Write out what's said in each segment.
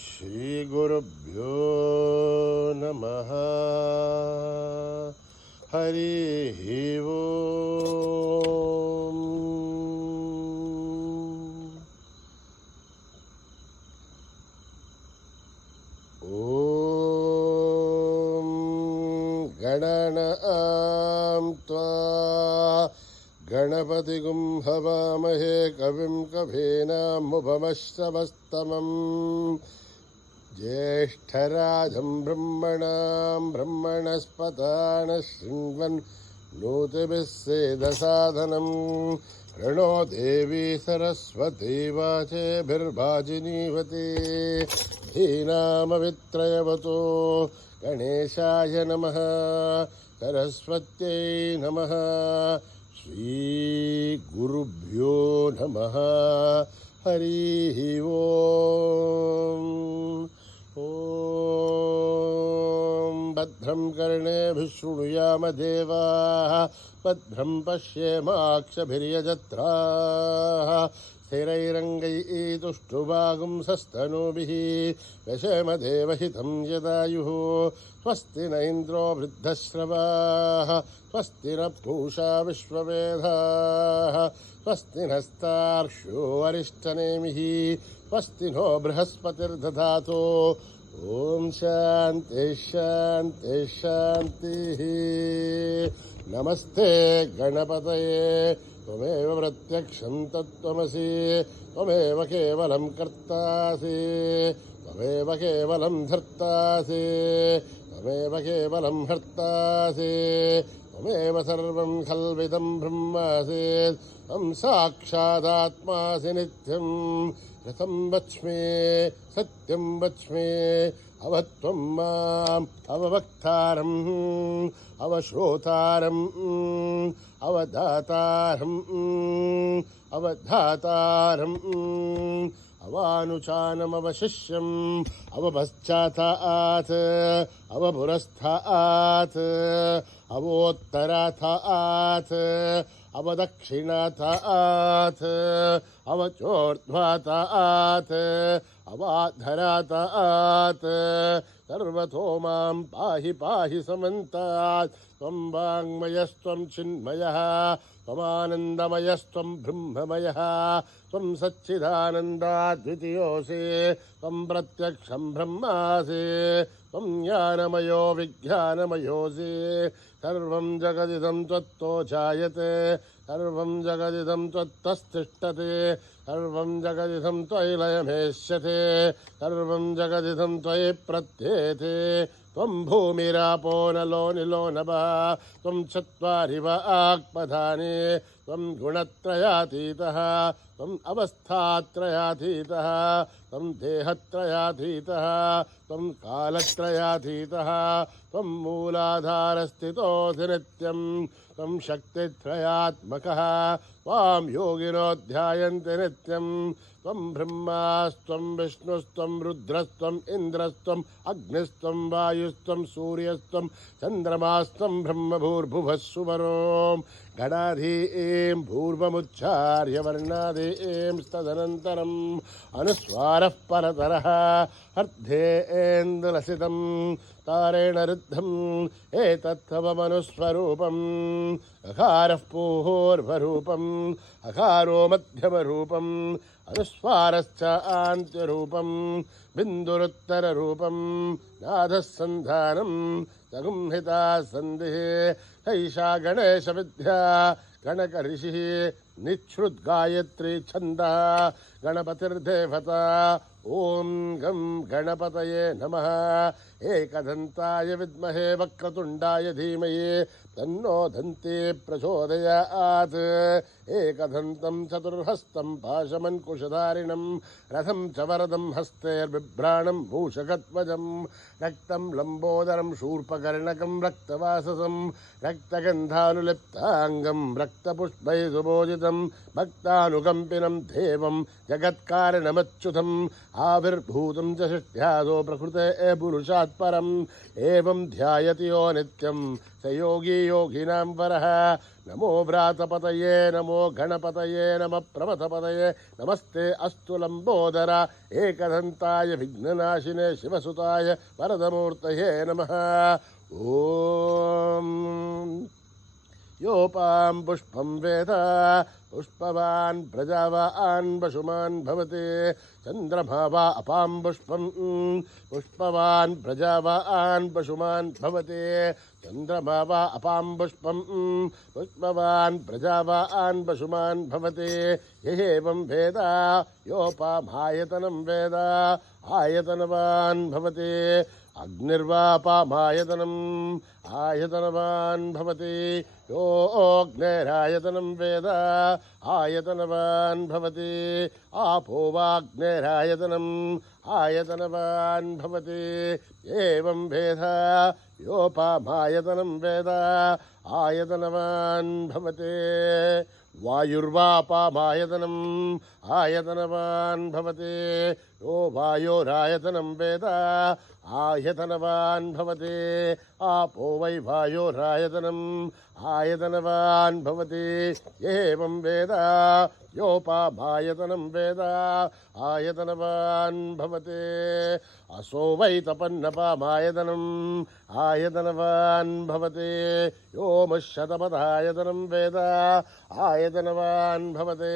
ಶ್ರೀ ಗುರುಭ್ಯೋ ನಮಃ. ಹರಿ ಓಂ. ಓಂ ಗಣನಾಂ ತ್ವಾ ಗಣಪತಿಗುಂ ಹವಾಮಹೇ ಕವಿಂ ಕವೀನಾಮುಪಮಶ್ರವಸ್ತಮಂ ಜ್ಯೇಷ್ಠರಾಜಂ ಬ್ರಹ್ಮಣಾಂ ಬ್ರಹ್ಮಣಸ್ಪತಾನ ಶೃಣ್ವನ್ ನೂತಿಭಿಃ ಸೇದಸಾದನಂ ಪ್ರಣೋ ದೇವಿ ಸರಸ್ವತಿ ವಾಚೇಭಿರ್ವಾಜಿನೀವತಿ ಧೀನಾಮವಿತ್ರಯವತೋ ಗಣೇಶಾಯ ನಮಃ ಸರಸ್ವತ್ಯೈ ನಮಃ. ಶ್ರೀ ಗುರುಭ್ಯೋ ನಮಃ. ಹರಿ ಓಂ. ಓಂ ಭದ್ರಂ ಕರ್ಣೇಭಿಃ ಶೃಣುಯಾಮ ದೇವಾಃ ಭದ್ರಂ ಪಶ್ಯೇಮಾಕ್ಷಭಿರ್ಯಜತ್ರಾಃ ಸ್ಥಿರೈರಂಗೈಸ್ತುಷ್ಟುವಾಗುಂಸಸ್ತನೂಭಿಃ ವ್ಯಶೇಮ ದೇವಹಿತಂ ಯದಾಯುಃ. ಸ್ವಸ್ತಿ ನ ಇಂದ್ರೋ ವೃದ್ಧಶ್ರವಾಃ ಸ್ವಸ್ತಿ ನ ಪೂಷಾ ವಿಶ್ವವೇದಾಃ ಸ್ವಸ್ತಿ ನಸ್ತಾರ್ಕ್ಷ್ಯೋ ಅರಿಷ್ಟನೇಮಿಃ ಸ್ವಸ್ತಿ ನೋ ಬೃಹಸ್ಪತಿರ್ದಧಾತು. ಓಂ ಶಾಂತಿ ಶಾಂತಿ ಶಾಂತಿ. ನಮಸ್ತೆ ಗಣಪತಯೇ ತ್ವಮೇವ ಪ್ರತ್ಯಕ್ಷಂ ತತ್ತ್ವಮಸಿ ತ್ವಮೇವ ಕೇವಲಂ ಕರ್ತಾಸಿ ತ್ವಮೇವ ಕೇವಲಂ ಧರ್ತಾಸಿ ತ್ವಮೇವ ಕೇವಲಂ ಹರ್ತಾಸಿ ತ್ವಮೇವ ಸರ್ವಂ ಖಲ್ವಿದಂ ಬ್ರಹ್ಮಾಸಿ ತ್ವಂ ಸಾಕ್ಷಾದಾತ್ಮಾಸಿ ನಿತ್ಯಂ ರಥಂ ವಚ್ಮಿ ಸತ್ಯಂ ವಚ್ಮಿ ಅವತ್ವಂ ಮಾಂ ಅವವಕ್ತಾರಂ ಅವಶ್ರೋತಾರಂ ಅವಧಾತಾರಂ ಅವಧಾತಾರಂ ಅವಾನುಚಾನಮವಶಿಷ್ಯಂ ಅವಪಶ್ಚಾತಾತ್ ಅವಪುರಸ್ಥಾತ್ ಅವೋತ್ತರಾಥಾತ್ ಅವದಕ್ಷಿಣಾಥಾತ್ ಅವಚೋರ್ಧ್ವಾತಾತ್ ಅವಾಧರಾತಾತ್ ಸರ್ವತೋ ಮಾಂ ಪಾಹಿ ಪಾಹಿ ಸಮಂತಾತ್. ತ್ವಂ ವಾङ्ಮಯಸ್ತ್ವಂ ಚಿನ್ಮಯಃ ತ್ವಮಾನಂದಮಯಸ್ತ್ವಂ ಬ್ರಹ್ಮಮಯಃ ತ್ವಂ ಸಚ್ಚಿದಾನಂದಾದ್ವಿತೀಯೋऽಸಿ ತ್ವಂ ಪ್ರತ್ಯಕ್ಷಂ ಬ್ರಹ್ಮಾಸಿ ತ್ವಂ ಜ್ಞಾನಮಯೋ ವಿಜ್ಞಾನಮಯೋऽಸಿ. ಸರ್ವಂ ಜಗದಿದಂ ತ್ವತ್ತೋ ಜಾಯತೆ ಸರ್ವಂ ಜಗದಿದಂ ತ್ವತ್ತಸ್ಥಿಷ್ಠತೆ ಸರ್ವಂ ಜಗದಿದಂ ತ್ವಯಿ ಲಯಮೇಷ್ಯತೆ ಸರ್ವಂ ಜಗದಿದಂ ತ್ವಯಿ ಪ್ರತ್ಯೇತೆ. ತ್ವಂ ಭೂಮಿರಾಪೋ ನಲೋ ನಿಲೋ ನಭಃ ತ್ವಂ ಚತ್ವಾರಿ ವಾಕ್ಪದಾನಿ ತ್ವಂ ಗುಣತ್ರಯಾತೀತಃ ತ್ವಂ ಅವಸ್ಥಾತ್ರಯಾತೀತಃ ತ್ವಂ ದೇಹತ್ರಯಾತೀತಃ ತ್ವಂ ಕಾಲತ್ರಯಾತೀತಃ ತ್ವಂ ಮೂಲಾಧಾರಸ್ಥಿತೋऽಸಿ ನಿತ್ಯಂ ತ್ವಂ ಶಕ್ತಿತ್ರಯಾತ್ಮಕಃ ತ್ವಾಂ ಯೋಗಿನೋ ಧ್ಯಾಯನ್ತಿ ನಿತ್ಯಂ. ತ್ವಂ ಬ್ರಹ್ಮಾಸ್ತ್ವಂ ವಿಷ್ಣುಸ್ತ್ವಂ ರುದ್ರಸ್ತ್ವಂ ಇಂದ್ರಸ್ತ್ವಂ ಅಗ್ನಿಸ್ತ್ವಂ ವಾಯುಸ್ತ್ವಂ ಸೂರ್ಯಸ್ತ್ವಂ ಚಂದ್ರಮಾಸ್ತ್ವಂ ಬ್ರಹ್ಮಭೂರ್ಭುವಃ ಸುವರೋಂ. ಗಣಾಧೀಂ ಭೂರ್ವಮುಚ್ಚಾರ್ಯ ವರ್ಣಾಧೀಂ ತದನಂತರಂ ಅನುಸ್ವಾರಃ ಪರತರಃ ಅರ್ಧೇಂದುಲಸಿತಂ ತಾರೇಣ ರುದ್ಧಂ ಏತತ್ತವಮನುಸ್ವರೂಪಂ. ಅಕಾರಃ ಪೂರ್ವರೂಪಂ ಅಕಾರೋ ಮಧ್ಯಮರೂಪಂ ಅನುಸ್ವಾರಶ್ಚ ಆಂತ್ಯರೂಪಂ ಬಿಂದುರುತ್ತರರೂಪಂ ನಾದಃ ಸಂಧಾನಂ ಸಗುಂಹಿತಾ ಸಂಧಿಃ. ಐಷಾ ಗಣೇಶ ವಿದ್ಯಾ ಗಣಕ ಋಷಿಃ ನಿಚ್ಛ್ರುದ್ಗಾಯತ್ರಿ ಛಂದಃ ಗಣಪತಿರ್ದೇವತಾ. ಓಂ ಗಂ ಗಣಪತಯೇ ನಮಃ. ಏಕದಂತಾಯ ವಿದ್ಮಹೇ ವಕ್ರತುಂಡಾಯ ಧೀಮಹಿ ತನ್ನೋ ದಂತಿ ಪ್ರಚೋದಯಾತ್. ಏಕದಂತಂ ಚತುರ್ಹಸ್తం ಪಾಶಮನ್ಕುಶಧಾರಿಣಂ ರಥಂ ಚ ವರದಂ ಹಸ್ತೈರ್ಬಿಭ್ರಾಣಂ ಮೂಷಕಧ್ವಜಂ ರಕ್ತಂ ಲಂಬೋದರಂ ಶೂರ್ಪಕರ್ಣಕಂ ರಕ್ತವಾಸಸಂ ರಕ್ತಗಂಧಾನುಲಿಪ್ತಾಂಗಂ ರಕ್ತಪುಷ್ಪೈ ಸುಭೋಜಿತಂ ಭಕ್ತಾನುಕಂಪಿನಂ ದೇವಂ ಜಗತ್ಕಾರಣಮಚ್ಯುತಂ आविर्भूतं च सृष्ट्यादो प्रकृते पुरुषात् परम् एवं ध्यायति यो नित्यं स योगी योगिनां वरः नमो व्रातपतये नमो गणपतये नमः प्रमथपतये नमस्ते अस्तु लम्बोदर एकदन्ताय विघ्ननाशिने शिवसुताय वरदमूर्तये नमः ॐ योपां पुष्पं वेद पुष्पवान् प्रजावान् पशुमान् भवति चन्द्रमा वा अपां पुष्पं पुष्पवान् प्रजावान् पशुमान् भवति चन्द्रमा वा अपां पुष्पं पुष्पवान् प्रजावान् पशुमान् भवति एवं वेद योपामायतनं वेद आयतनवान् भवति अग्निर्वापामायतनम् आयतनवान् भवति यो अग्नेरायतनं वेद आयतनवान् भवति आपो वाग्नेरायतनम् आयतनवान् भवति एवं वेद योपामायतनं वेद आयतनवान् भवति वायुर्वापामायतनम् आयतनवान् भवति यो वायोरायतनं वेद आयतनवान् भवति आपो वै वायोरायतनम् आयतनवान् भवति एवं वेद योपामायतनं वेद आयतनवान् भवति असो वै तपन्नपामायतनम् आयतनवान् भवति योमुष्यतपदायतनं वेद आयतनवान् भवति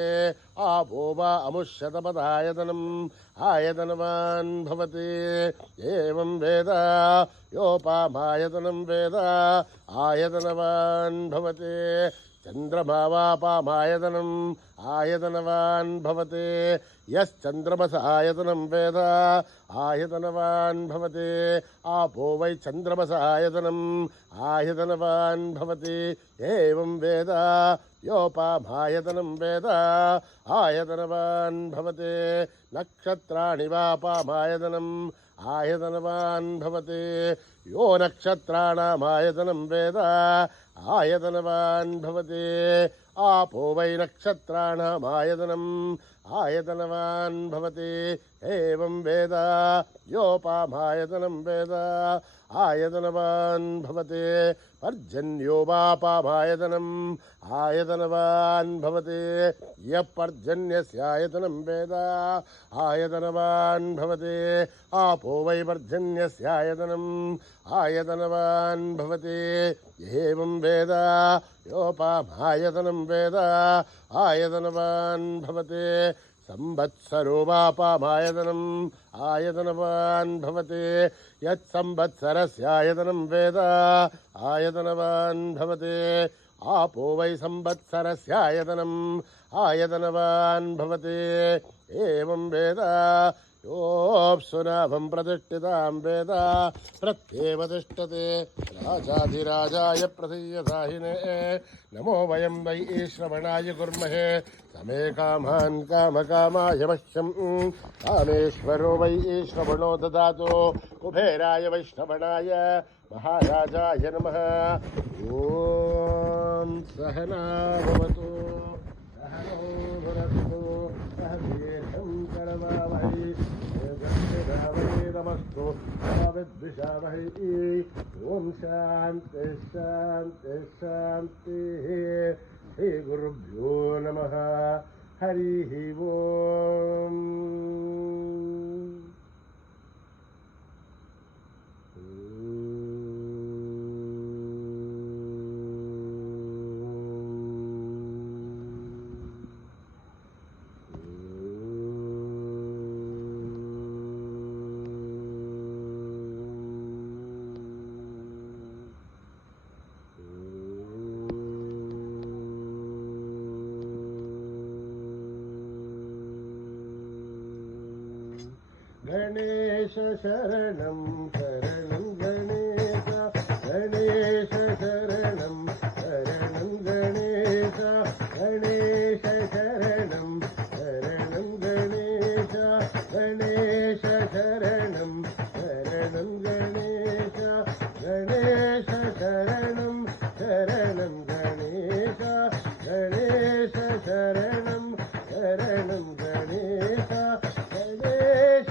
आपो वा अमुष्यतपदायतनम् आयतनवान् भवति एवं वेद योपामायतनं वेद आयतनवान् भवति चन्द्रमा वापामायतनम् आयतनवान् भवति यश्चन्द्रमस आयतनं वेद आयतनवान् भवति आपो वै चन्द्रमस आयतनम् आयतनवान् भवति एवं वेद योपामायतनं वेद आयतनवान् भवति नक्षत्राणि वापामायतनम् आयतनवान् भवति यो नक्षत्राणामायतनं वेद आयतनवान् भवति आपो वै नक्षत्राणामायतनम् आयतनवान् भवति एवं वेद योपामायतनं वेद आयतनवान् भवति पर्जन्यो वापामायतनम् आयतनवान् भवति यः पर्जन्यस्यायतनं वेद आयतनवान् भवति आपो वै पर्जन्यस्यायतनम् आयतनवान् भवति एवं वेद योपामायतनं वेद आयतनवान् भवति संवत्सरो वापामायतनम् आयतनवान् भवति यत्संवत्सरस्यायतनं वेद आयतनवान् भवति आपो वै संवत्सरस्यायतनम् आयतनवान् भवति एवं वेद योऽप्सुनाभं प्रतिष्ठितां वेद प्रत्येव तिष्ठते राजाधिराजाय प्रसीयसाहिने नमो वयं वै श्रवणाय कुर्महे समे कामान् कामकामाय मह्यं कामेश्वरो वै श्रवणो ददातु कुबेराय वैश्रवणाय महाराजाय नमः ॐ सहना भवतु सहनो भुनक्तु सह वीर्यं करवावहै तेजस्विनावहै नमस्तु मा विद्विषावहै ॐ शान्ति शान्ति शान्तिः श्रीगुरुभ्यो नमः हरिः ओम् गणेश शरणं शरणं गणेश गणेश शरणं शरणं गणेश गणेश शरणं शरणं गणेश गणेश शरणं शरणं गणेश गणेश शरणं शरणं गणेश गणेश शरणं शरणं गणेश गणेश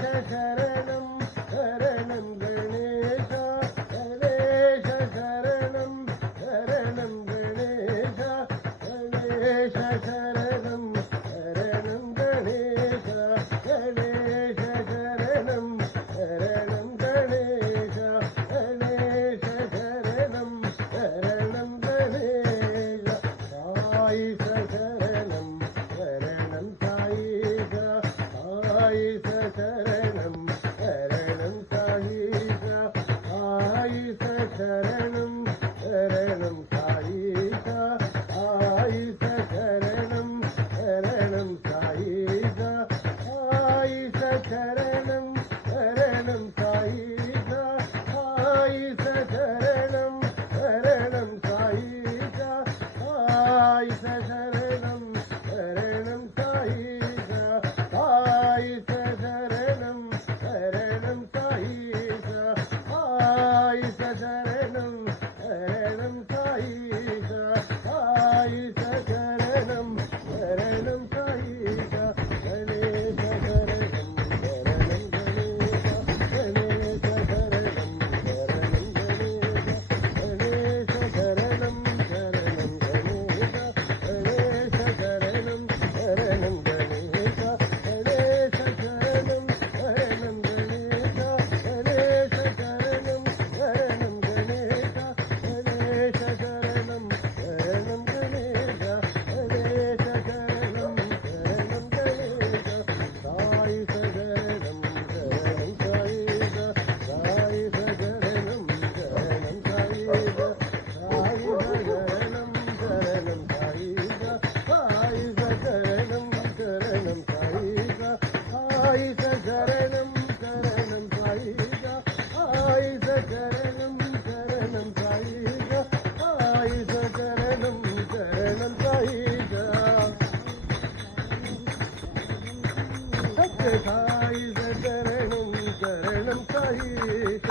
సాయి శరణం శరణం సాయిష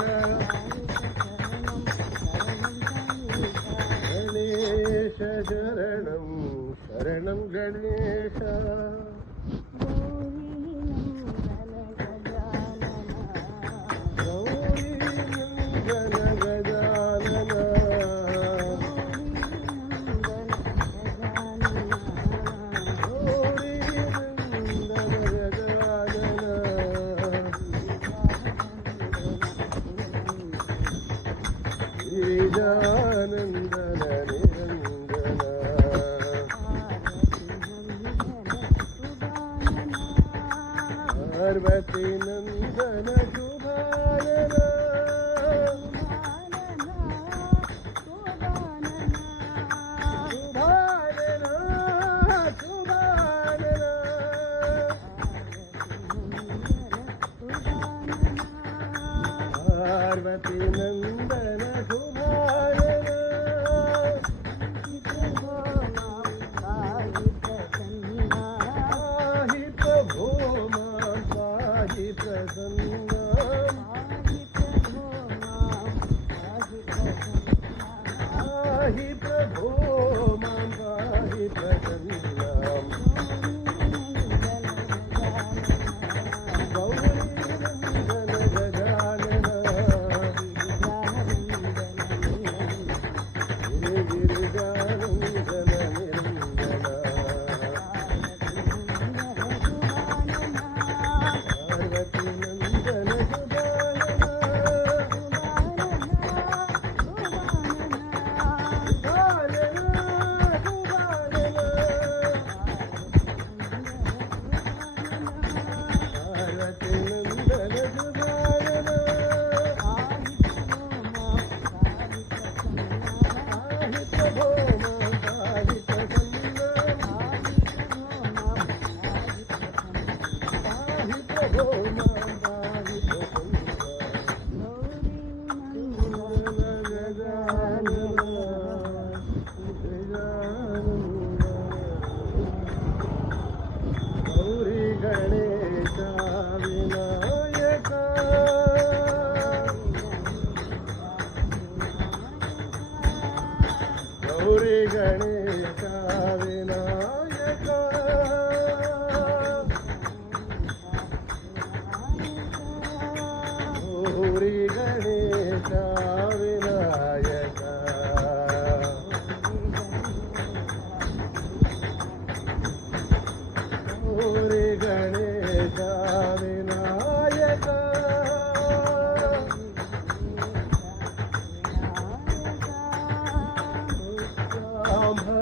గణేశ శరణం శరణం గణేశ నందన నిరంజన పార్వతి నందన శుభానన పార్వతి నందన శుభానన పాహి ప్రభో మాం పాహి ప్రసన్నం పాహి ప్రభో మాం పాహి ప్రసన్నం గౌరీ నందన గజానన గిరిజానందన నిరంజన పార్వతి నందన పార్వతి నందన శుభానన పాహి ప్రభో మాం పాహి ప్రసన్నం పాహి ప్రభో మాం పాహి గౌరీ గణేశ వినాయక గౌరీ గణేశ వినాయక గౌరీ గణేశ వినాయక గౌరీ గణేశ వినాయక శాంభవి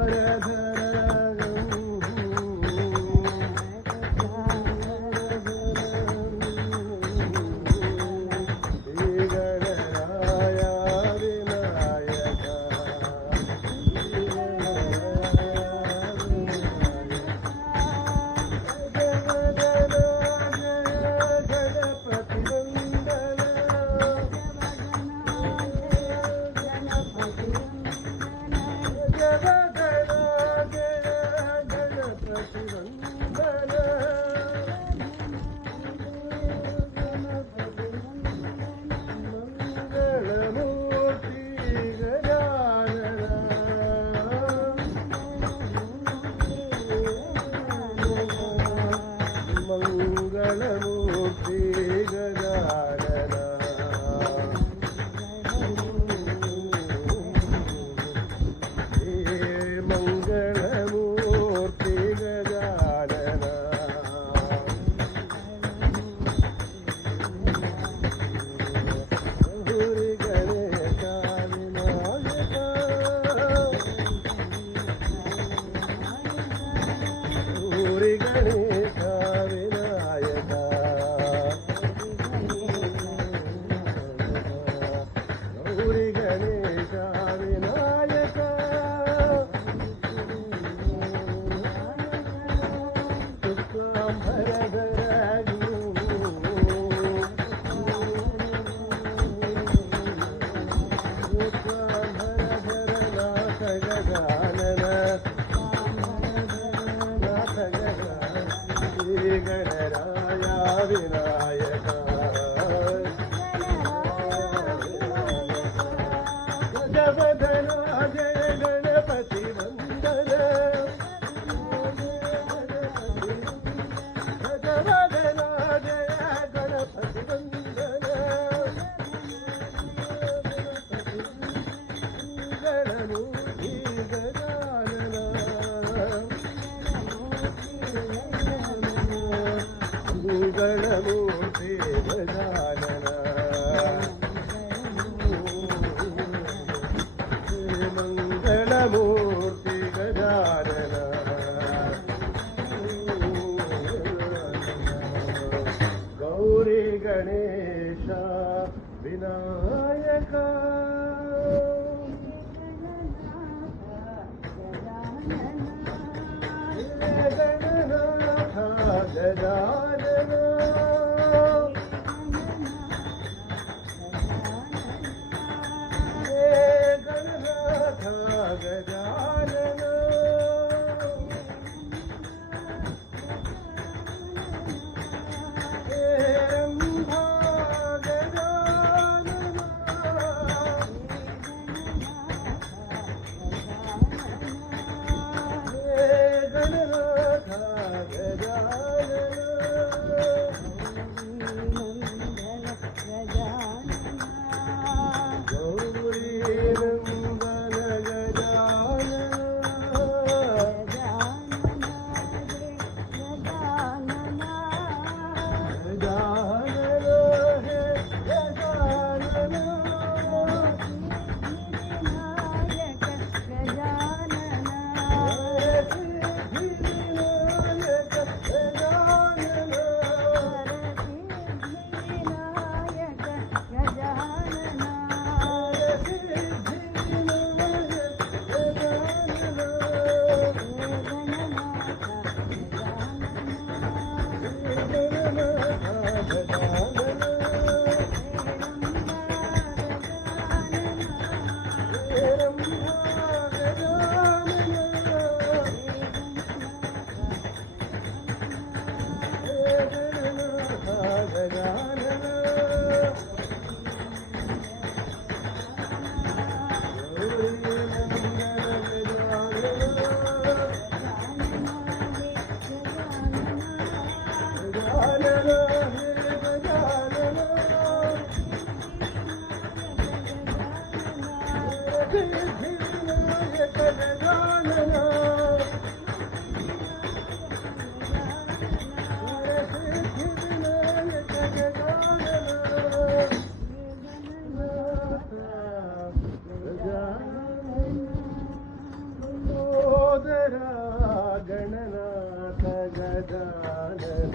गणनाथ गजानन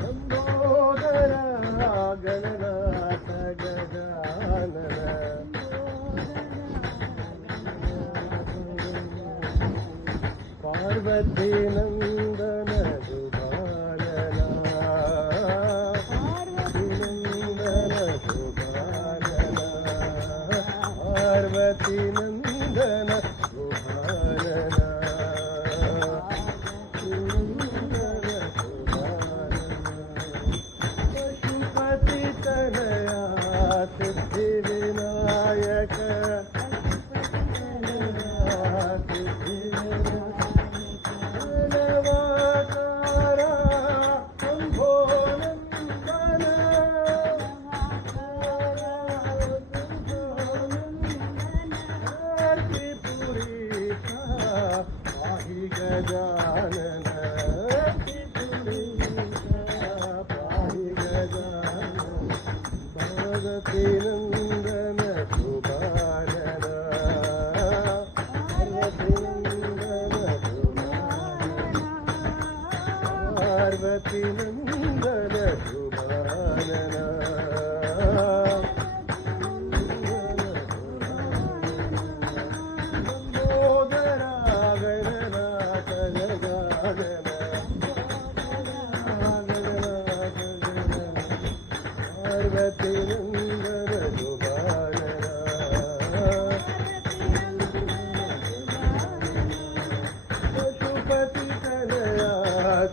लंबोदर गणनाथ गजानन पार्वती नंदन सुभानना पार्वती नंदन सुभानना पशुपति तनया सिद्धि विनायक गजानन पाहि गजानन पार्वती नंदन सुभानन पार्वती नंदन सुभानन पार्वती नंदन सुभानना पशुपति तनया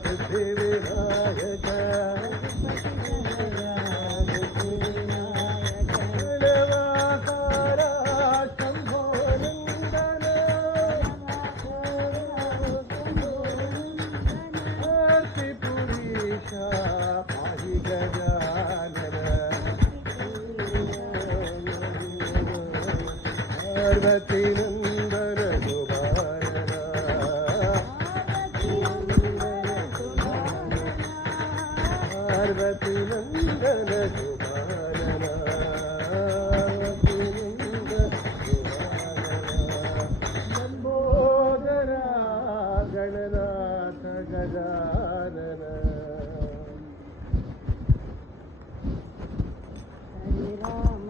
सिद्धि विनायक गणवाकारा शंभो नंदन आरतीपुरीशा पाहि गजानन पार्वती नंदन सुभानना पार्वती नंदन सुभानना लंबोदर गणनाथ गजानन हरे राम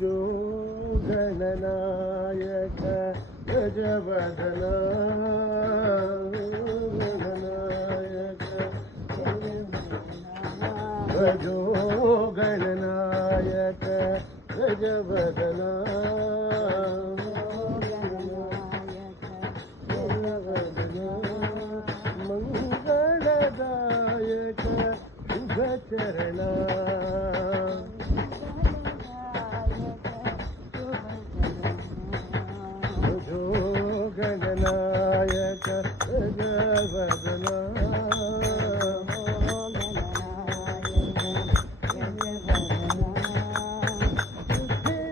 जो गणनायक गजवदना गणनायक जो गणनायक गजवदना मंगलदायक शुभचरणा गणनायक गजवदना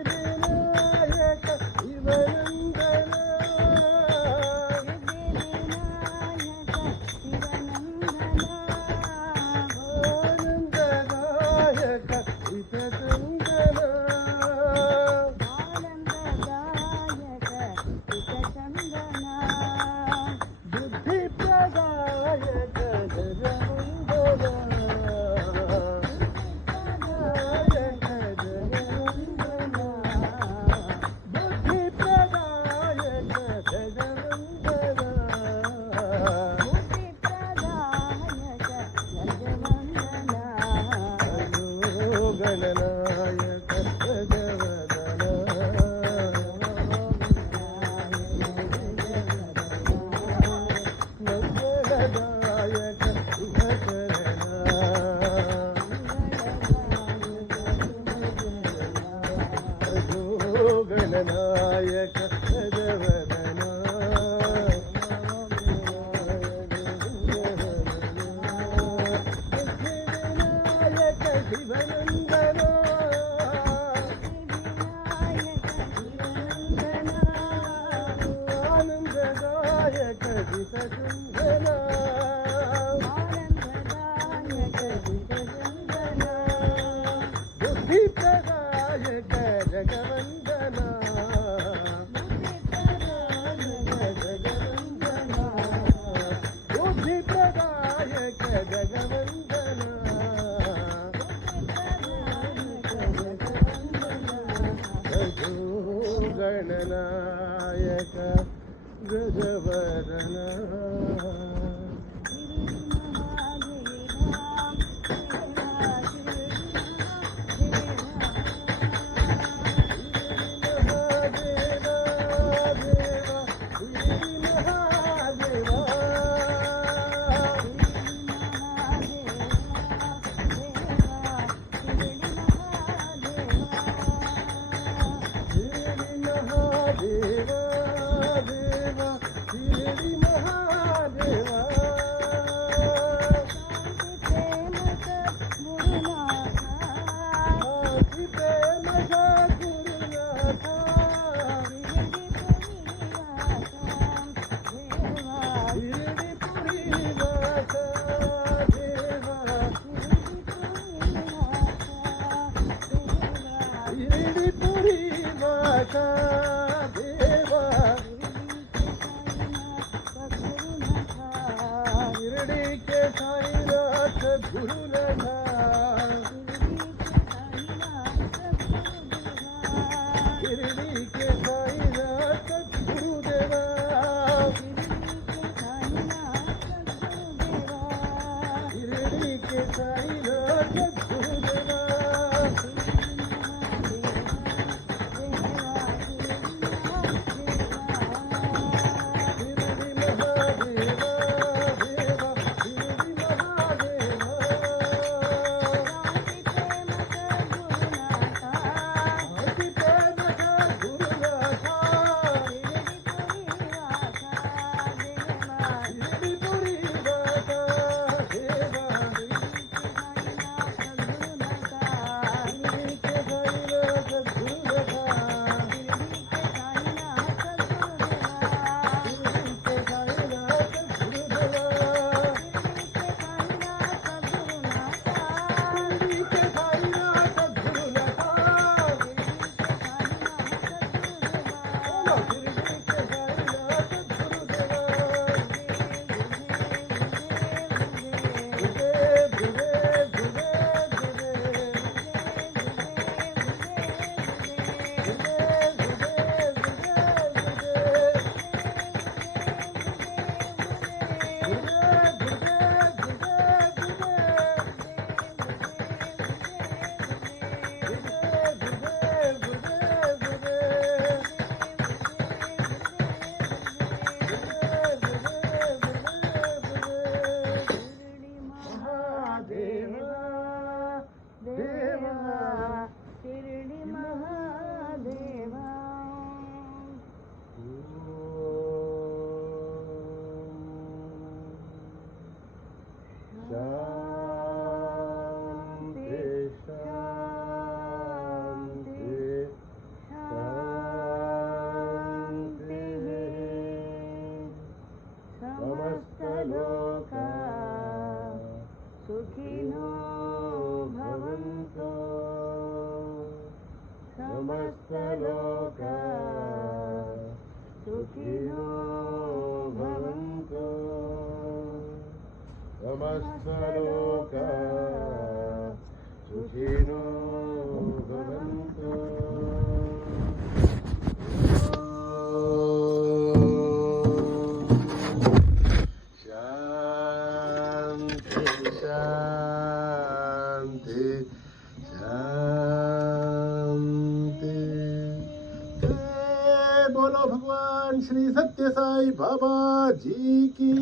सिद्धिविनायक शिवनंदना आनंददायक हितचंदना गणनायक गजवदना मंगलदायक शुभचरणा जो गणनायक गजवदना सिद्धिविनायक शिवनंदना आनंददायक हितचंदना बुद्धिप्रदायक जगवंदना के साईनाथ गुरुदेवा शिरडी के साईनाथ गुरुदेवा शिरडी के साईनाथ गुरुदेवा शिरडी महादेवा देवा शिरडी महादेवा अति प्रेम का गुरुनाथा शिरडी पुरी वासा देवा शिरडी के साईनाथ गुरुनाथा शिरडी के साईनाथ गुरुदेवा शिरडी के साईनाथ गुरुनाथा बोलो शिरडी के साईनाथ गुरुदेवा गुरुदेव गुरुदेव गुरुदेव शिरडी महादेवा शांति शांति शांति समस्त लोका सुखिनो भवन्तु समस्त लोका सुखिनो भवन्तु समस्त लोका सुखिनो भवन्तु शांति शांति शांति जय बोलो भगवान श्री सत्य साई बाबा जी की